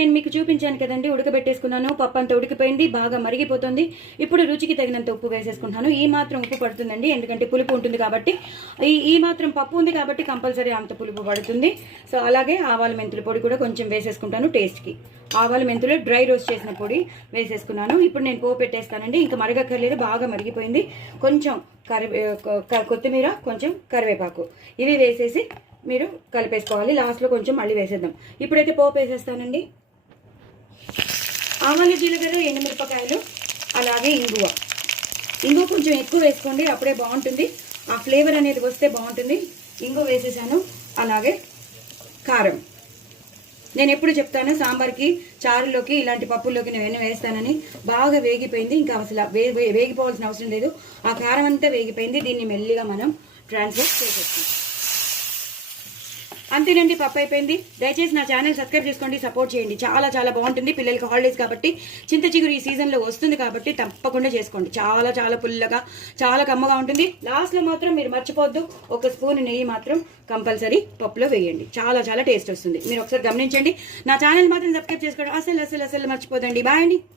నేను మీకు చూపించాను కదండి, ఉడకబెట్టేసుకున్నాను. పప్పు అంతా ఉడికిపోయింది, బాగా మరిగిపోతుంది. ఇప్పుడు రుచికి తగినంత ఉప్పు వేసేసుకుంటున్నాను. ఈ మాత్రం ఉప్పు పడుతుందండి, ఎందుకంటే పులుపు ఉంటుంది కాబట్టి. ఈ మాత్రం పప్పు ఉంది కాబట్టి కంపల్సరీ అంత పులుపు పడుతుంది. సో అలాగే ఆవాల మెంతుల పొడి కూడా కొంచెం వేసేసుకుంటాను టేస్ట్కి. ఆవాల మెంతులు డ్రై రోస్ట్ చేసిన పొడి వేసేసుకున్నాను. ఇప్పుడు నేను పోపు పెట్టేస్తానండి. ఇంకా మరగక్కర్లేదు, బాగా మరిగిపోయింది. కొంచెం కొత్తిమీర, కొంచెం కరివేపాకు ఇవి వేసేసి మీరు కలిపేసుకోవాలి. లాస్ట్లో కొంచెం మళ్ళీ వేసేద్దాం. ఇప్పుడైతే పోపు వేసేస్తానండి. ఆవాలు, జీలకర్ర, ఎండుమిరపకాయలు, అలాగే ఇంగువ కొంచెం ఎక్కువ వేసుకోండి, అప్పుడే బాగుంటుంది. ఆ ఫ్లేవర్ అనేది వస్తే బాగుంటుంది. ఇంగువ వేసేసాను. అలాగే కారం. నేను ఎప్పుడు చెప్తాను సాంబార్కి, చారులోకి, ఇలాంటి పప్పుల్లోకి నేను వేస్తానని. బాగా వేగిపోయింది, ఇంకా అసలు వేగిపోవాల్సిన అవసరం లేదు. ఆ కారం అంతా వేగిపోయింది. దీన్ని మెల్లిగా మనం ట్రాన్స్ఫర్ చేసేస్తాం. అంతేనండి, పప్పు అయిపోయింది. దయచేసి నా ఛానల్ సబ్స్క్రైబ్ చేసుకోండి, సపోర్ట్ చేయండి. చాలా చాలా బాగుంటుంది. పిల్లలకి హాలిడేస్ కాబట్టి, చింత చిగురు ఈ సీజన్లో వస్తుంది కాబట్టి తప్పకుండా చేసుకోండి. చాలా చాలా పుల్లగా, చాలా కమ్మగా ఉంటుంది. లాస్ట్లో మాత్రం మీరు మర్చిపోవద్దు, ఒక స్పూన్ నెయ్యి మాత్రం కంపల్సరీ పప్పులో వేయండి. చాలా చాలా టేస్ట్ వస్తుంది. మీరు ఒకసారి గమనించండి. నా ఛానల్ మాత్రం సబ్స్క్రైబ్ చేసుకోండి. అసలు మర్చిపోదండి. బాయ్ అండి.